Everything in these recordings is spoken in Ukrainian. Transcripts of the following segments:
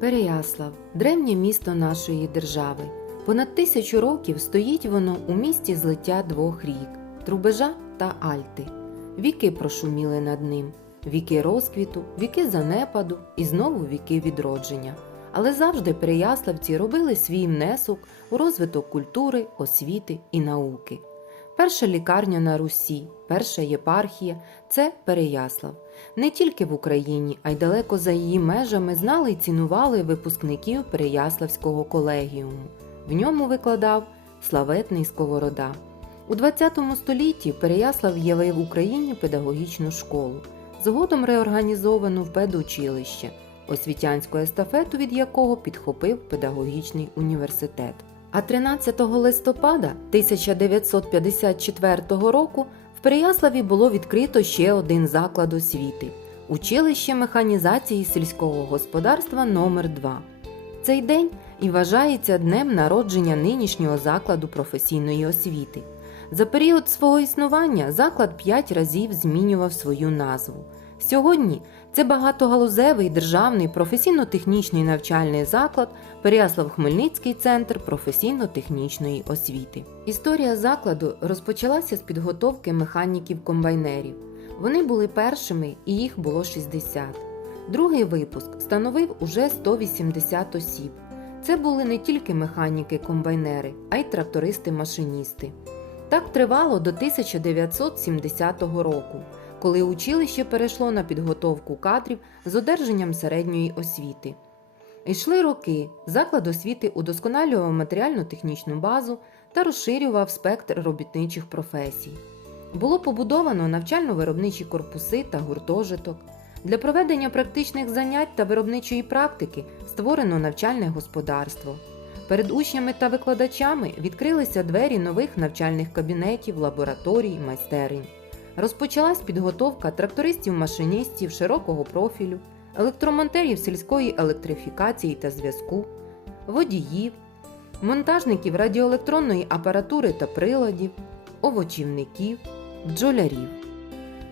Переяслав древнє місто нашої держави. Понад тисячу років стоїть воно у місті злиття двох рік Трубежа та Альти. Віки прошуміли над ним, віки розквіту, віки занепаду і знову віки відродження. Але завжди переяславці робили свій внесок у розвиток культури, освіти і науки. Перша лікарня на Русі, перша єпархія це Переяслав. Не тільки в Україні, а й далеко за її межами знали й цінували випускників Переяславського колегіуму. В ньому викладав славетний Сковорода. У ХХ столітті Переяслав явив в Україні педагогічну школу, згодом реорганізовану в педучилище, освітянську естафету від якого підхопив педагогічний університет. А 13 листопада 1954 року в Переяславі було відкрито ще один заклад освіти училище механізації сільського господарства номер 2 Цей день і вважається днем народження нинішнього закладу професійної освіти. За період свого існування заклад п'ять разів змінював свою назву. Сьогодні це багатогалузевий державний професійно-технічний навчальний заклад Переяслав-Хмельницький центр професійно-технічної освіти. Історія закладу розпочалася з підготовки механіків-комбайнерів. Вони були першими і їх було 60. Другий випуск становив уже 180 осіб. Це були не тільки механіки-комбайнери, а й трактористи-машиністи. Так тривало до 1970 року, коли училище перейшло на підготовку кадрів з одержанням середньої освіти. Йшли роки, заклад освіти удосконалював матеріально-технічну базу та розширював спектр робітничих професій. Було побудовано навчально-виробничі корпуси та гуртожиток. Для проведення практичних занять та виробничої практики створено навчальне господарство. Перед учнями та викладачами відкрилися двері нових навчальних кабінетів, лабораторій, майстерень. Розпочалась підготовка трактористів-машиністів широкого профілю, електромонтерів сільської електрифікації та зв'язку, водіїв, монтажників радіоелектронної апаратури та приладів, овочівників, бджолярів.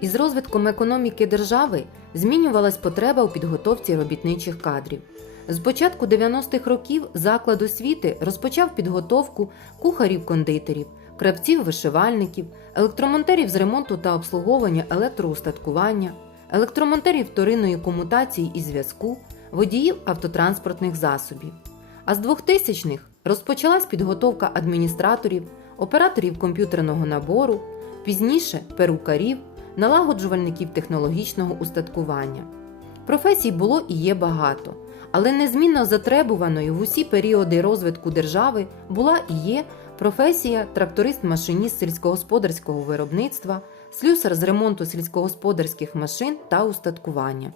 Із розвитком економіки держави змінювалась потреба у підготовці робітничих кадрів. З початку 90-х років заклад освіти розпочав підготовку кухарів-кондитерів, кравців-вишивальників, електромонтерів з ремонту та обслуговування електроустаткування, електромонтерів вторинної комутації і зв'язку, водіїв автотранспортних засобів. А з 2000-х розпочалась підготовка адміністраторів, операторів комп'ютерного набору, пізніше перукарів, налагоджувальників технологічного устаткування. Професій було і є багато, але незмінно затребуваною в усі періоди розвитку держави була і є професія тракторист-машиніст сільськогосподарського виробництва, слюсар з ремонту сільськогосподарських машин та устаткування.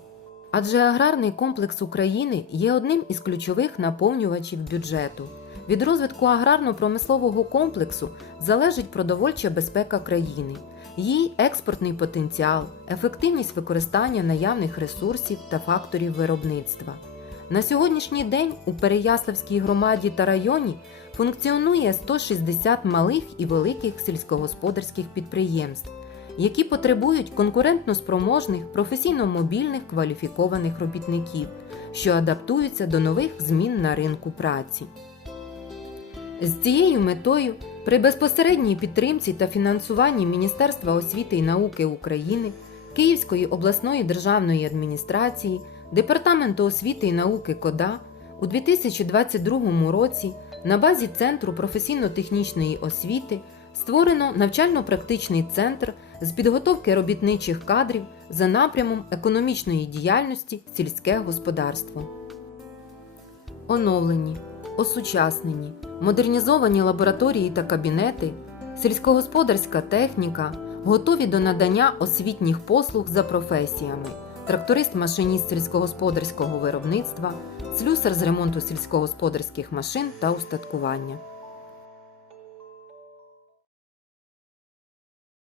Адже аграрний комплекс України є одним із ключових наповнювачів бюджету. Від розвитку аграрно-промислового комплексу залежить продовольча безпека країни, її експортний потенціал, ефективність використання наявних ресурсів та факторів виробництва. На сьогоднішній день у Переяславській громаді та районі функціонує 160 малих і великих сільськогосподарських підприємств, які потребують конкурентно спроможних, професійно мобільних кваліфікованих робітників, що адаптуються до нових змін на ринку праці. З цією метою при безпосередній підтримці та фінансуванні Міністерства освіти і науки України, Київської обласної державної адміністрації, Департаменту освіти і науки КОДА у 2022 році на базі Центру професійно-технічної освіти створено навчально-практичний центр з підготовки робітничих кадрів за напрямом економічної діяльності сільське господарство. Оновлені, осучаснені, модернізовані лабораторії та кабінети, сільськогосподарська техніка готові до надання освітніх послуг за професіями: тракторист-машиніст сільськогосподарського виробництва, слюсар з ремонту сільськогосподарських машин та устаткування.